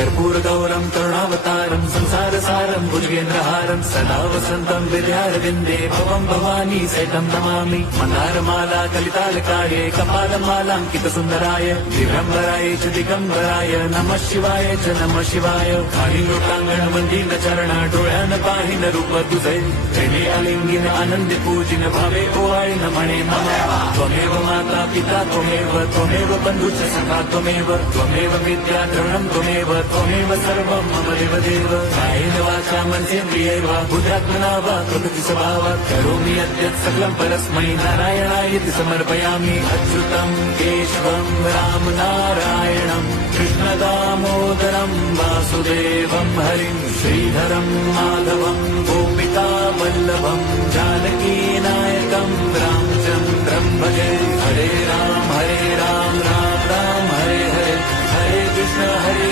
कर्पूरगौरं करुणावतारं संसारसारं भुजगेन्द्रहारं सदा वसन्तं विद्यारविन्दे भवं भवानी सहितं नमामि। मन्दारमाला कलितालकाये कपालमालाङ्कितसुन्दराय दिगम्बराय च दिगम्बराय नमः शिवाय च नमः शिवाय। खाली लोटांगण मंदिर चरण डोळ्यान पाहिन रूप तुझे प्रेमे अलिंगिन आनंदी पूजिन भावे ओवाळीन म्हणे मम त्वमेव माता पिता त्वमेव बंधुच सखा त्वमेव विद्या द्रवणं त्वमेव सर्वं मम देवदेव। कायेन वाचा मनसेन्द्रियैर्व बुद्ध्यात्मना वा प्रकृति स्वभावात् करोमि यद्यत् सकलं परस्मै नारायणायति समर्पयामि। अच्युतं केशवं राम नारायणं कृष्णदामोदरं वासुदेवं हरिं श्रीधरं माधवं गोपिका वल्लभं जानकीनायकं रामचन्द्रं भजे। हरे राम राम राम हरे हरे, हरे कृष्ण हरे